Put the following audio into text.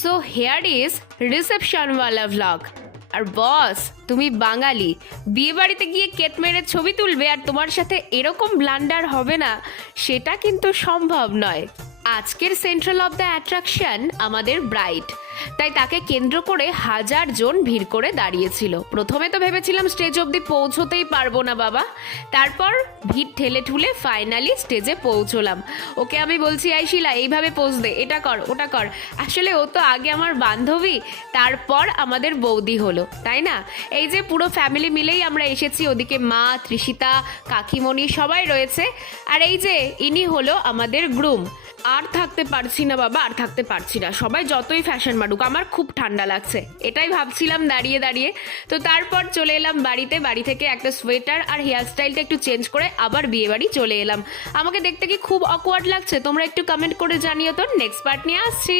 So here is রিসেপশনওয়ালা vlog. আর boss, তুমি বাঙালি, বিয়ে বাড়িতে গিয়ে কেত মেরে ছবি তুলবে আর তোমার সাথে এরকম ব্লান্ডার হবে না, সেটা কিন্তু সম্ভব নয়। আজকের সেন্ট্রাল অফ দ্য অ্যাট্রাকশন আমাদের ব্রাইড, তাই তাকে কেন্দ্র করে 1000 জন ভিড় করে দাঁড়িয়েছিল। প্রথমে তো ভেবেছিলাম স্টেজ অবধি পৌঁছতেই পারবো না বাবা, তারপর ভিড় ঠেলে ঠুলে ফাইনালি স্টেজে পৌঁছলাম। ওকে আমি বলছি, আই শিলা, এইভাবে পোজ দে, এটা কর ওটা কর। আসলে ও তো আগে আমার বান্ধবী, তারপর আমাদের বৌদি হলো, তাই না? এই যে পুরো ফ্যামিলি মিলেই আমরা এসেছি, ওদিকে মা, তৃষিতা, কাকিমণি সবাই রয়েছে। আর এই যে ইনি হলো আমাদের গ্রুম। আর থাকতে পারছি না বাবা, আর থাকতে পারছি না। সবাই যতই ফ্যাশন মারুক, আমার খুব ঠান্ডা লাগছে, এটাই ভাবছিলাম দাঁড়িয়ে দাঁড়িয়ে। তো তারপর চলে এলাম বাড়িতে, বাড়ি থেকে একটা সোয়েটার আর হেয়ার স্টাইলটা একটু চেঞ্জ করে আবার বিয়ে বাড়ি চলে এলাম। আমাকে দেখতে কি খুব অকওয়ার্ড লাগছে? তোমরা একটু কমেন্ট করে জানিও তো। নেক্সট পার্ট নিয়ে আসছি।